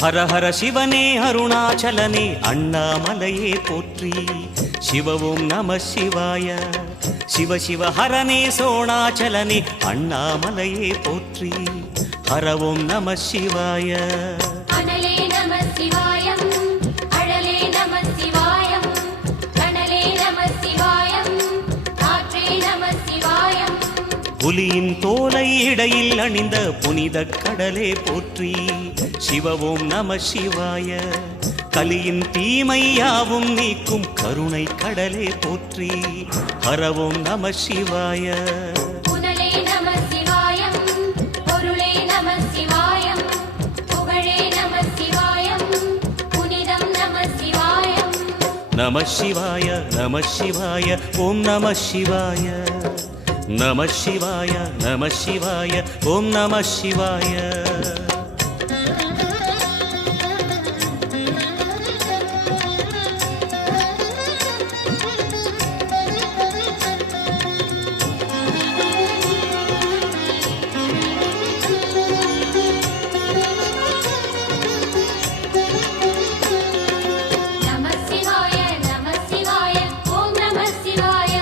ஹர ஹர சிவனே அருணாச்சலனே அண்ணாமலையே போற்றி. சிவ ஓம் நம சிவாய. சிவ சிவ ஹரனே சோணாச்சலனே அண்ணாமலையே போற்றி. ஹர ஓம் நம சிவாய. அனலே நம சிவாயம், அழலே நம சிவாயம், கனலே நம சிவாயம், காற்றே நம சிவாயம். புலியின் தோலை இடையில் அணிந்த புனித கடலே போற்றி. சிவ ஓம் நம சிவாய. கலியின் தீமையாவும் நீக்கும் கருணை கடலே போற்றி. ஹர ஓம் நம சிவாய. புனலே நம சிவாயம், பொருளே நம சிவாயம், புகழே நம சிவாயம், புனிதம் நம சிவாயம். நம சிவாய நம சிவாய ஓம் நம சிவாய. நம சிவாய நம சிவாய ஓம் நம சிவாய. நம சிவாய நம சிவாய ஓம் நம சிவாய.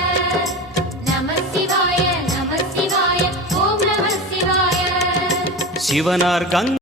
நம சிவாய நம சிவாய ஓம் நம சிவாய. சிவனார் கங்கை